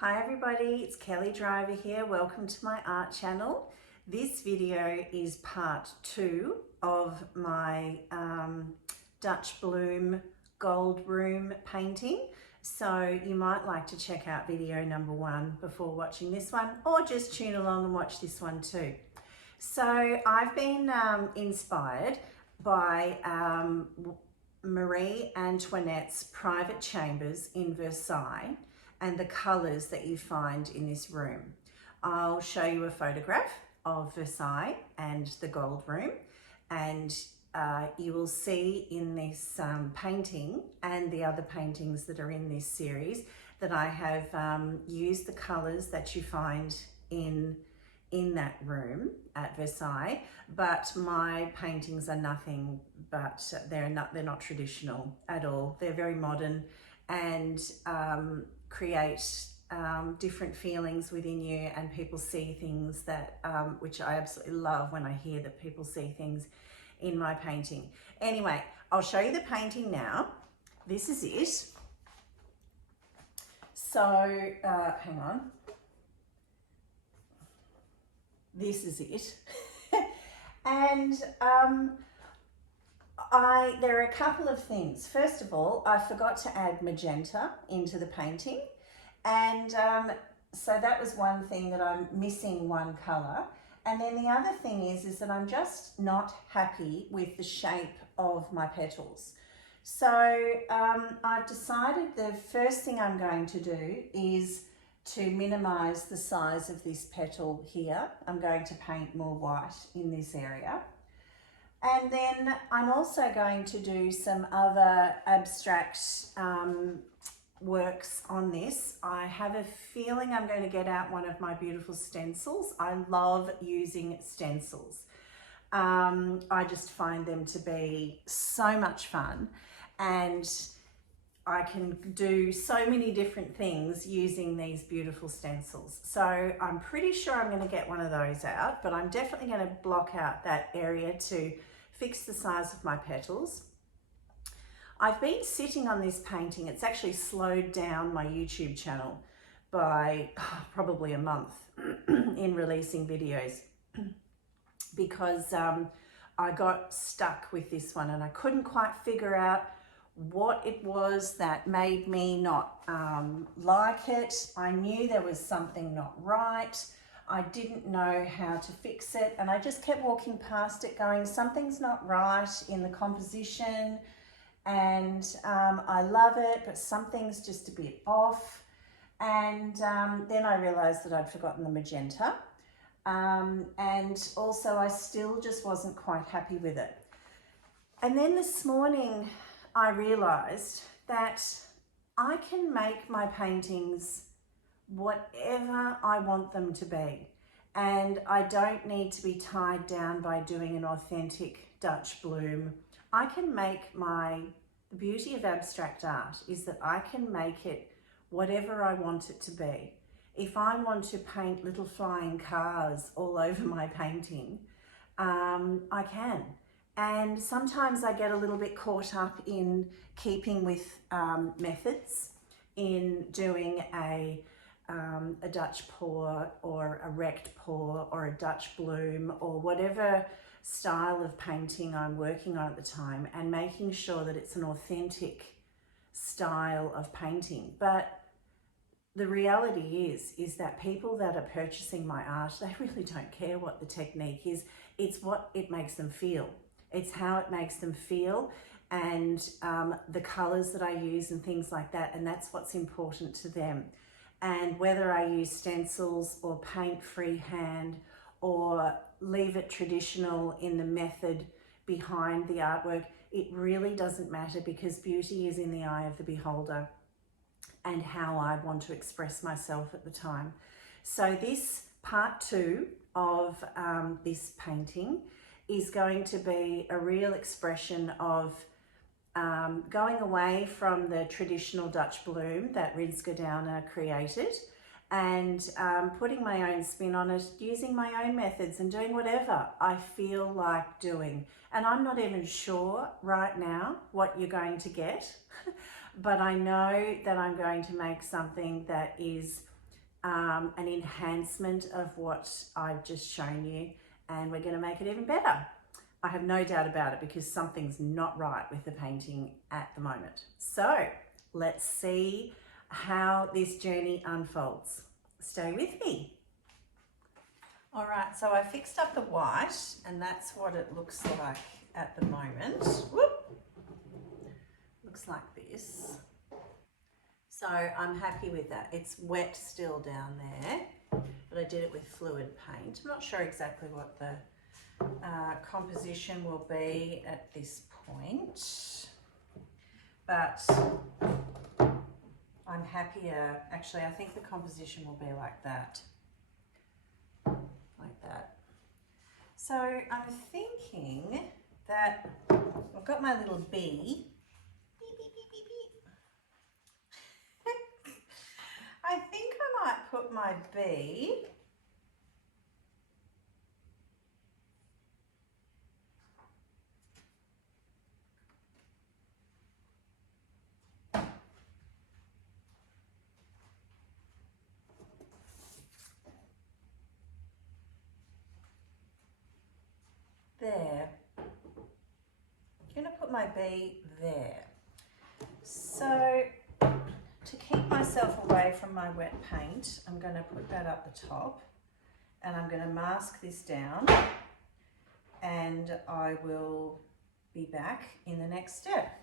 Hi everybody, it's Kelly Driver here. Welcome to my art channel. This video is part 2 of my Dutch Bloom Gold Room painting. So you might like to check out video number 1 before watching this one, or just tune along and watch this one too. So I've been inspired by Marie Antoinette's private chambers in Versailles and the colours that you find in this room. I'll show you a photograph of Versailles and the Gold Room, and you will see in this painting and the other paintings that are in this series that I have used the colours that you find in that room at Versailles, but my paintings are nothing but, they're not traditional at all. They're very modern and create different feelings within you, and people see things that which I absolutely love when I hear that people see things in my painting. Anyway, I'll show you the painting now. This is it. So hang on, this is it. And there are a couple of things. First of all, I forgot to add magenta into the painting, and so that was one thing, that I'm missing one colour. And then the other thing is that I'm just not happy with the shape of my petals. So I've decided the first thing I'm going to do is to minimise the size of this petal here. I'm going to paint more white in this area. And then I'm also going to do some other abstract works on this. I have a feeling I'm going to get out one of my beautiful stencils. I love using stencils. I just find them to be so much fun, and I can do so many different things using these beautiful stencils. So I'm pretty sure I'm going to get one of those out, but I'm definitely going to block out that area to fix the size of my petals. I've been sitting on this painting. It's actually slowed down my YouTube channel by probably a month in releasing videos because I got stuck with this one and I couldn't quite figure out what it was that made me not like it. I knew there was something not right. I didn't know how to fix it, and I just kept walking past it going, something's not right in the composition, and I love it, but something's just a bit off. And then I realized that I'd forgotten the magenta, and also I still just wasn't quite happy with it. And then this morning I realized that I can make my paintings whatever I want them to be, and I don't need to be tied down by doing an authentic Dutch bloom. I can make the beauty of abstract art is that I can make it whatever I want it to be. If I want to paint little flying cars all over my painting, I can. And sometimes I get a little bit caught up in keeping with methods, in doing a Dutch pour or a wrecked pour or a Dutch bloom or whatever style of painting I'm working on at the time, and making sure that it's an authentic style of painting. But the reality is that people that are purchasing my art, they really don't care what the technique is. It's what it makes them feel. It's how it makes them feel, and the colors that I use and things like that, and that's what's important to them. And whether I use stencils or paint freehand or leave it traditional in the method behind the artwork, it really doesn't matter, because beauty is in the eye of the beholder and how I want to express myself at the time. So this part 2 of this painting is going to be a real expression of going away from the traditional Dutch bloom that Rinske Downer created, and putting my own spin on it, using my own methods and doing whatever I feel like doing. And I'm not even sure right now what you're going to get, but I know that I'm going to make something that is an enhancement of what I've just shown you, and we're going to make it even better. I have no doubt about it, because something's not right with the painting at the moment. So let's see how this journey unfolds. Stay with me. All right, so I fixed up the white, and that's what it looks like at the moment. Whoop. Looks like this. So I'm happy with that. It's wet still down there, but I did it with fluid paint. I'm not sure exactly what the composition will be at this point, but I'm happier. Actually, I think the composition will be like that. Like that. So I'm thinking that I've got my little bee. Beep, beep, beep, beep, beep. I think I might put my bee there. I'm going to put my bee there. So to keep myself away from my wet paint, I'm going to put that up the top, and I'm going to mask this down, and I will be back in the next step.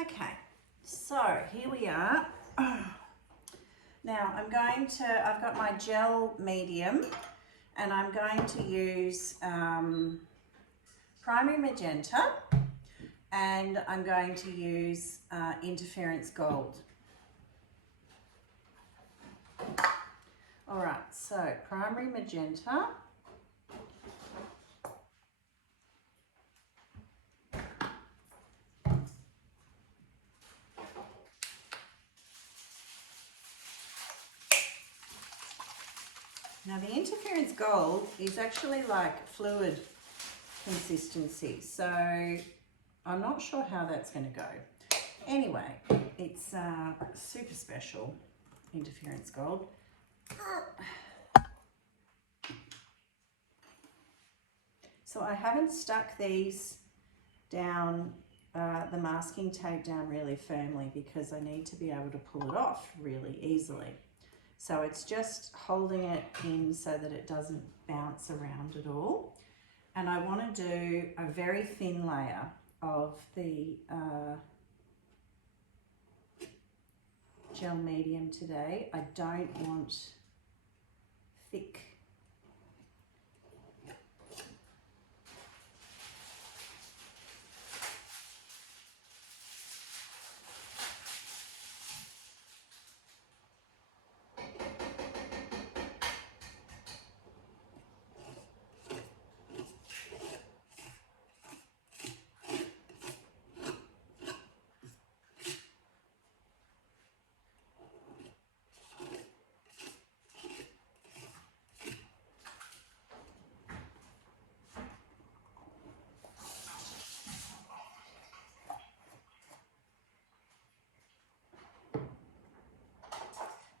Okay, so here we are. Now I've got my gel medium, and I'm going to use primary magenta, and I'm going to use interference gold. All right, so primary magenta. Now the interference gold is actually like fluid consistency, so I'm not sure how that's going to go. Anyway, it's super special interference gold. So I haven't stuck these down, the masking tape down really firmly, because I need to be able to pull it off really easily. So it's just holding it in so that it doesn't bounce around at all. And I want to do a very thin layer of the gel medium today. I don't want thick.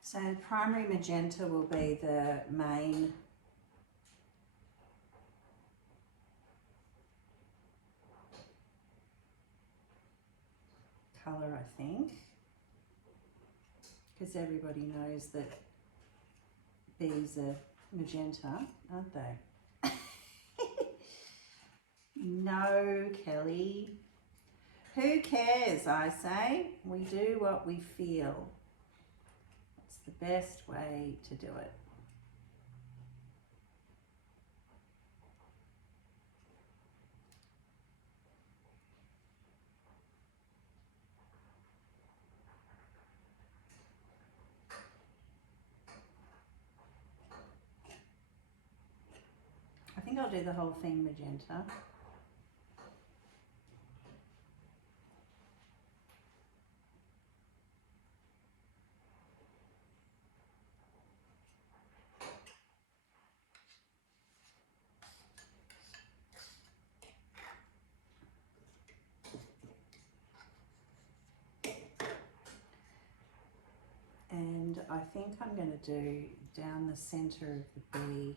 So primary magenta will be the main colour, I think, because everybody knows that bees are magenta, aren't they? No, Kelly. Who cares, I say? We do what we feel. It's the best way to do it. think I'll do the whole thing magenta. And I think I'm going to do down the center of the bee.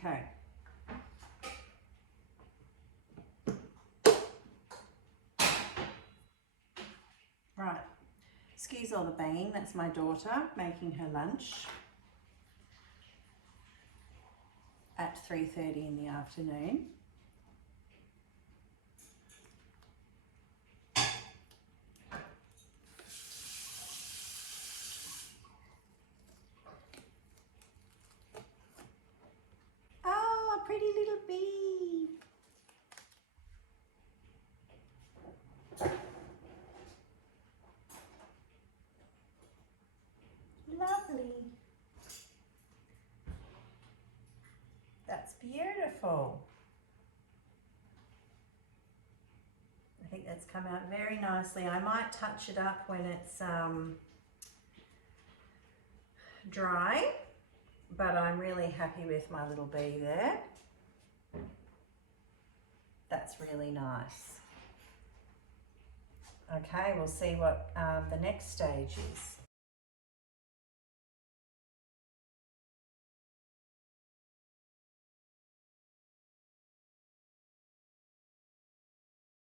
Okay. Right. Excuse all the banging. That's my daughter making her lunch at 3:30 in the afternoon. Oh, a pretty little bee. Lovely. That's beautiful. I think that's come out very nicely. I might touch it up when it's dry, but I'm really happy with my little bee there. That's really nice. Okay, we'll see what the next stage is.